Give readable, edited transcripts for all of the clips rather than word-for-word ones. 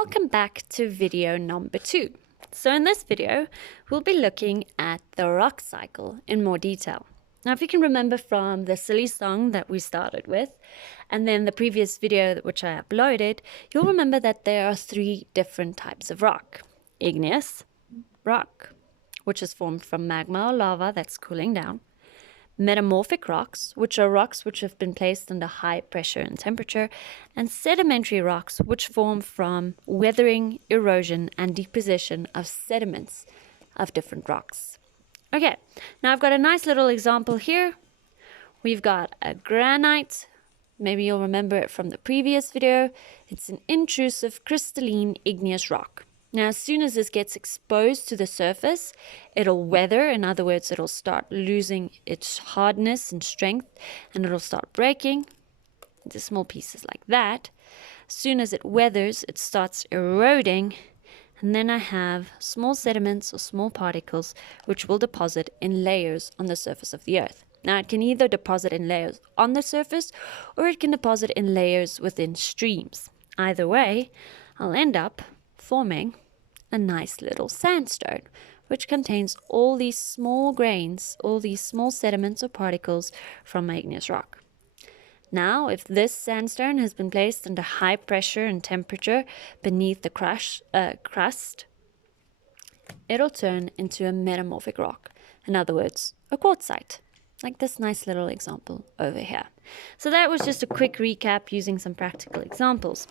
Welcome back to video number 2. So in this video, we'll be looking at the rock cycle in more detail. Now, if you can remember from the silly song that we started with, and then the previous video which I uploaded, you'll remember that there are 3 different types of rock. Igneous rock, which is formed from magma or lava that's cooling down. Metamorphic rocks, which are rocks which have been placed under high pressure and temperature, and sedimentary rocks, which form from weathering, erosion, and deposition of sediments of different rocks. Okay, now I've got a nice little example here. We've got a granite. Maybe you'll remember it from the previous video. It's an intrusive crystalline igneous rock. Now, as soon as this gets exposed to the surface, it'll weather. In other words, it'll start losing its hardness and strength, and it'll start breaking into small pieces like that. As soon as it weathers, it starts eroding, and then I have small sediments or small particles which will deposit in layers on the surface of the earth. Now, it can either deposit in layers on the surface, or it can deposit in layers within streams. Either way, I'll end up forming a nice little sandstone, which contains all these small grains, all these small sediments or particles from my igneous rock. Now, if this sandstone has been placed under high pressure and temperature beneath the crust, it'll turn into a metamorphic rock. In other words, a quartzite, like this nice little example over here. So that was just a quick recap using some practical examples.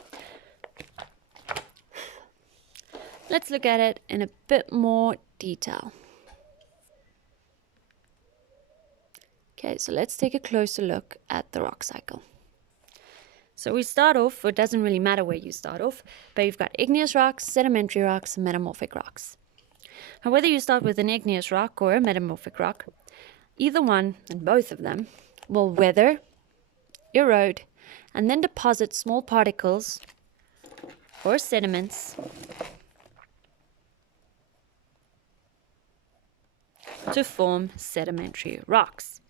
Let's look at it in a bit more detail. Okay, so let's take a closer look at the rock cycle. So we start off, it doesn't really matter where you start off, but you've got igneous rocks, sedimentary rocks, and metamorphic rocks. Now, whether you start with an igneous rock or a metamorphic rock, either one and both of them will weather, erode, and then deposit small particles or sediments to form sedimentary rocks.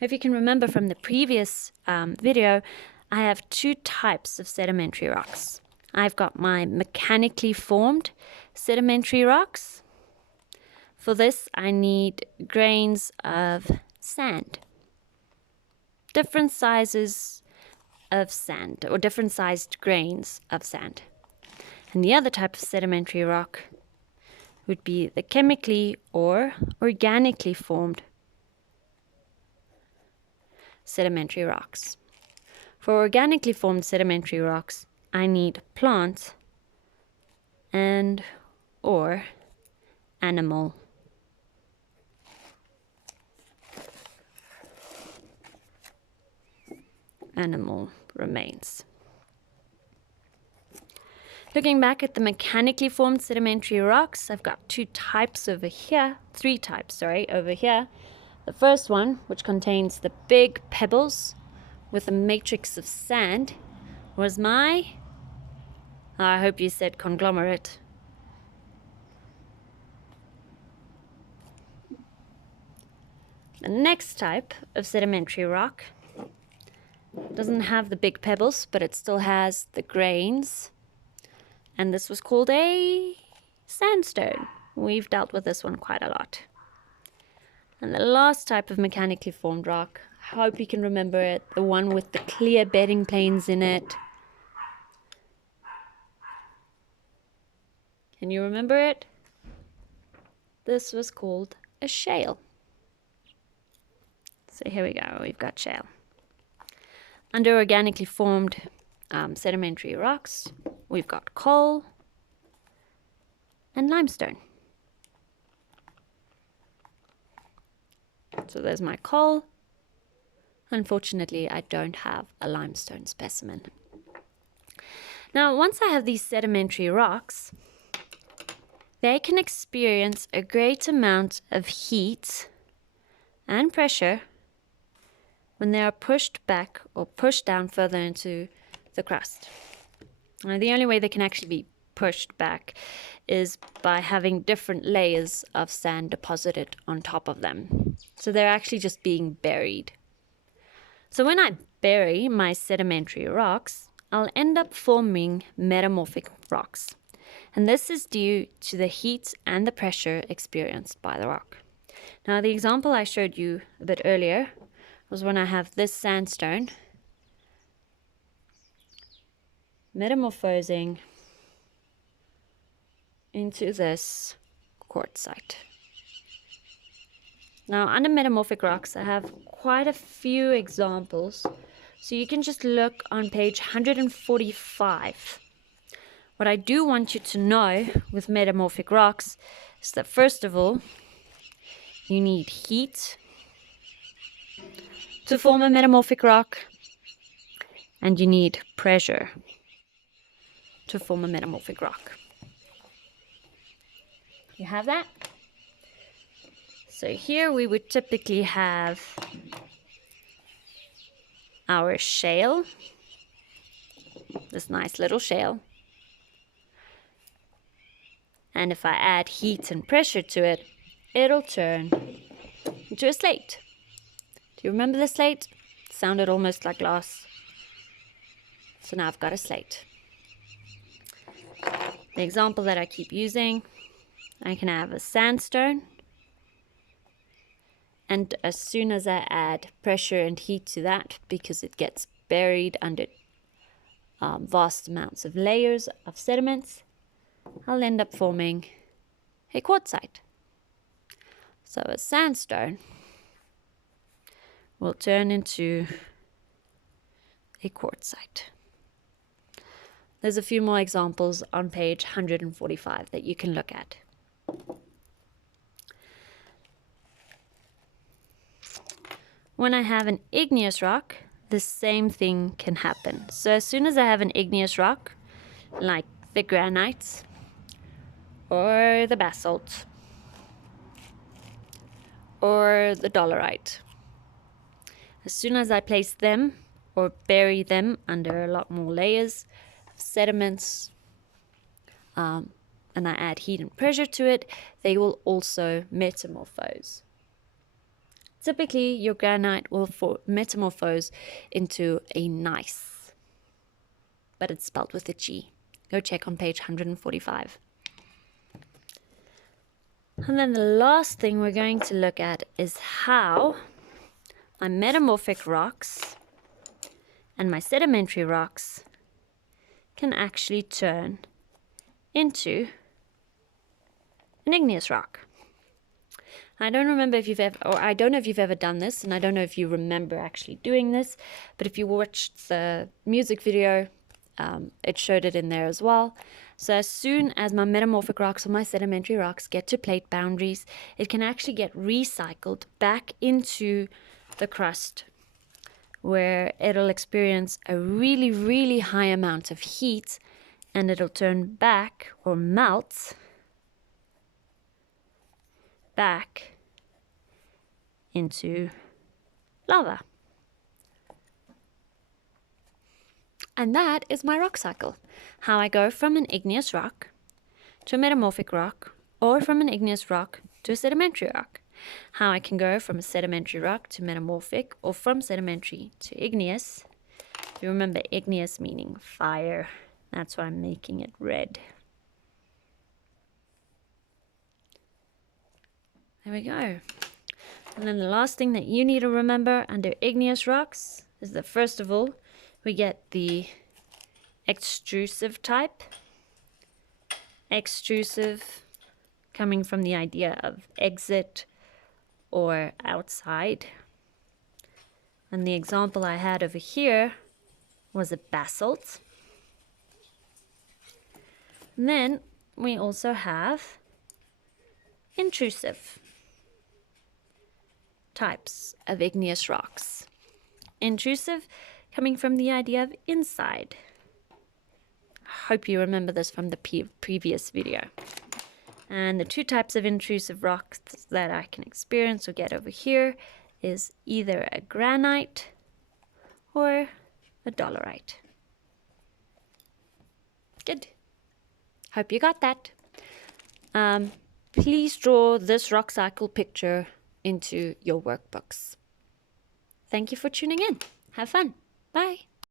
If you can remember from the previous video, I have 2 types of sedimentary rocks. I've got my mechanically formed sedimentary rocks. For this, I need grains of sand. Different sizes of sand, or different sized grains of sand. And the other type of sedimentary rock would be the chemically or organically formed sedimentary rocks. For organically formed sedimentary rocks, I need plant and or animal remains. Looking back at the mechanically formed sedimentary rocks, I've got 2 types over here, 3 types, over here. The first one, which contains the big pebbles with a matrix of sand, was my, I hope you said conglomerate. The next type of sedimentary rock doesn't have the big pebbles, but it still has the grains. And this was called a sandstone. We've dealt with this one quite a lot. And the last type of mechanically formed rock, I hope you can remember it, the one with the clear bedding planes in it. Can you remember it? This was called a shale. So here we go, we've got shale. Under organically formed sedimentary rocks, we've got coal and limestone. So there's my coal. Unfortunately, I don't have a limestone specimen. Now, once I have these sedimentary rocks, they can experience a great amount of heat and pressure when they are pushed back or pushed down further into the crust. Now, the only way they can actually be pushed back is by having different layers of sand deposited on top of them. So they're actually just being buried. So when I bury my sedimentary rocks, I'll end up forming metamorphic rocks. And this is due to the heat and the pressure experienced by the rock. Now, the example I showed you a bit earlier was when I have this sandstone metamorphosing into this quartzite. Now, under metamorphic rocks, I have quite a few examples. So you can just look on page 145. What I do want you to know with metamorphic rocks is that, first of all, you need heat to form a metamorphic rock, and you need pressure to form a metamorphic rock. You have that? So here we would typically have our shale, this nice little shale. And if I add heat and pressure to it, it'll turn into a slate. Do you remember the slate? It sounded almost like glass. So now I've got a slate. The example that I keep using, I can have a sandstone. And as soon as I add pressure and heat to that, because it gets buried under vast amounts of layers of sediments, I'll end up forming a quartzite. So a sandstone will turn into a quartzite. There's a few more examples on page 145 that you can look at. When I have an igneous rock, the same thing can happen. So as soon as I have an igneous rock, like the granites or the basalt or the dolerite, as soon as I place them or bury them under a lot more layers of sediments, and I add heat and pressure to it, they will also metamorphose. Typically, your granite will metamorphose into a gneiss, but it's spelled with a G. Go check on page 145. And then the last thing we're going to look at is how my metamorphic rocks and my sedimentary rocks can actually turn into an igneous rock. I don't remember if you've ever, or I don't know if you've ever done this, and I don't know if you remember actually doing this, but if you watched the music video, it showed it in there as well. So as soon as my metamorphic rocks or my sedimentary rocks get to plate boundaries, it can actually get recycled back into the crust, where it'll experience a really, really high amount of heat, and it'll turn back or melt back into lava. And that is my rock cycle. How I go from an igneous rock to a metamorphic rock, or from an igneous rock to a sedimentary rock. How I can go from a sedimentary rock to metamorphic, or from sedimentary to igneous. You remember igneous meaning fire. That's why I'm making it red. There we go. And then the last thing that you need to remember under igneous rocks is that, first of all, we get the extrusive type. Extrusive coming from the idea of exit or outside. And the example I had over here was a basalt. And then we also have intrusive types of igneous rocks. Intrusive coming from the idea of inside. I hope you remember this from the previous video. And the two types of intrusive rocks that I can experience or get over here is either a granite or a dolerite. Good. Hope you got that. Please draw this rock cycle picture into your workbooks. Thank you for tuning in. Have fun. Bye.